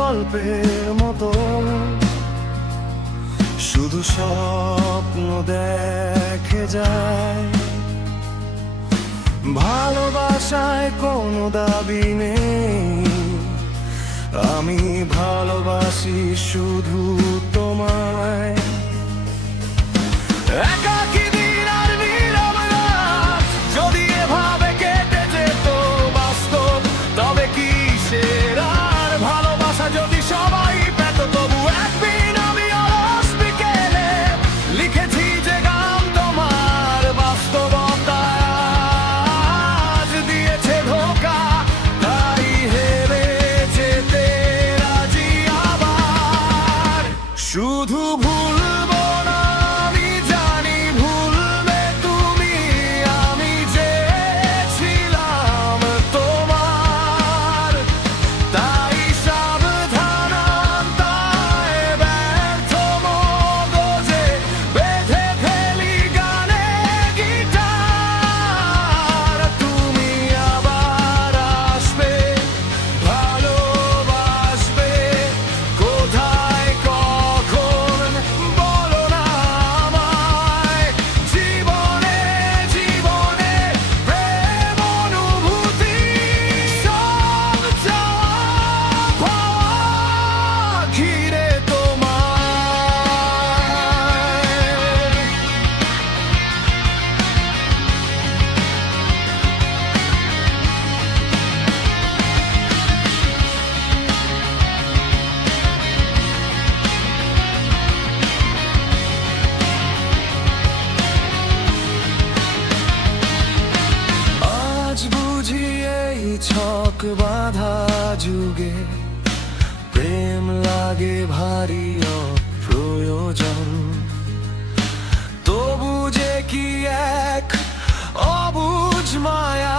গল্পের মতো শুধু স্বপ্ন দেখে যায়, ভালোবাসায় কোনো দাবি নেই, আমি ভালোবাসি শুধু তোমায়। একাকী দিন আর নীরব রাত যদি এভাবে কেটে যেত বাস্তব, তবে কিসের আর ভালোবাসা যদি সবাই পেত। তবু একদিন আমি অলস বিকেলে লিখেছি যে গান তোমার বাস্তবতা আজ দিয়েছে ধোঁকা, তাই হেরে যেতে রাজি আবার। শুধু ভুলবো না আমি জানি, ভুলবে তুমি, আমি যে ছিলাম তোমার, তাই সাবধান তাই ব্যর্থ মগজে বেঁধে ফেলি গানে গিটার। তুমি আবার আসবে, ভালোবাসবে, কোথায় কখন বলো না আমায়। জীবনে জীবনে প্রেম অনুভূতি সব চাওয়া পাওয়া ঘিরে তোমায়। আজ বুঝি এই ছক বাঁধা যুগে প্রেম লাগে ভারী অপ্রয়োজন। তবু যে কি এক অবুঝ মায়া